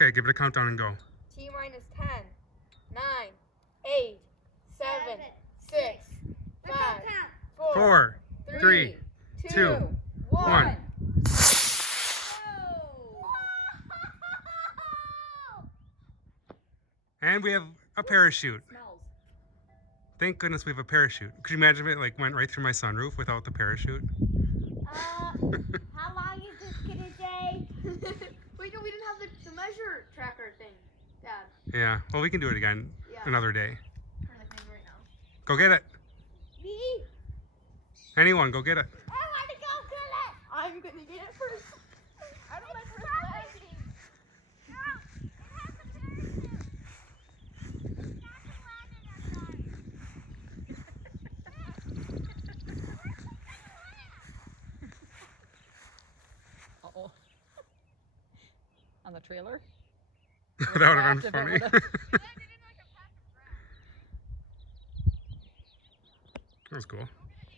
Okay, give it a countdown and go. T minus 10, 9, 8, 7, 6, 5, 4, 3, 2, 1. And we have a parachute. Smells. Thank goodness we have a parachute. Could you imagine if it like went right through my sunroof without the parachute? How long is this gonna take? Wait, no, we didn't have the measure tracker thing, Dad. Yeah, well, we can do it again another day. Turn the thing right now. Go get it. Me? Anyone, go get it. I want to go get it. I'm gonna get it first. I don't like first leg. No, it has a parachute. Uh-oh. On the trailer? That would have been funny. That was cool.